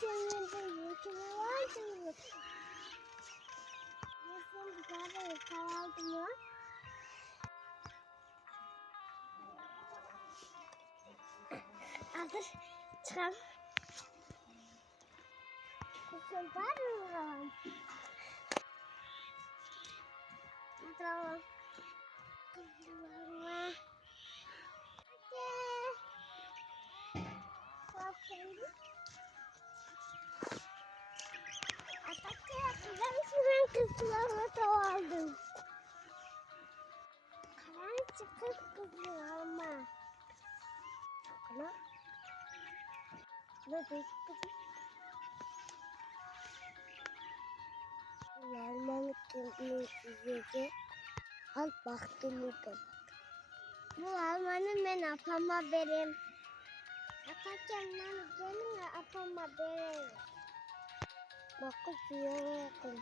sevindim. Yükümü vardı. Yüzüm güzel saraldı mı? Hazır çıkalım. Kızım var mı? Tamam. Kızım var mı? Hadi. Atatürk, ben kızlarıma tavaldım. Karan çıkıp kızlarıma. Ana. Ne diyorsun kızım? Vermem için size. Al baktım yıkın. Bu almanı ben apama vereyim. Atatürk ben gelin apama vereyim. Bakın suya bakın.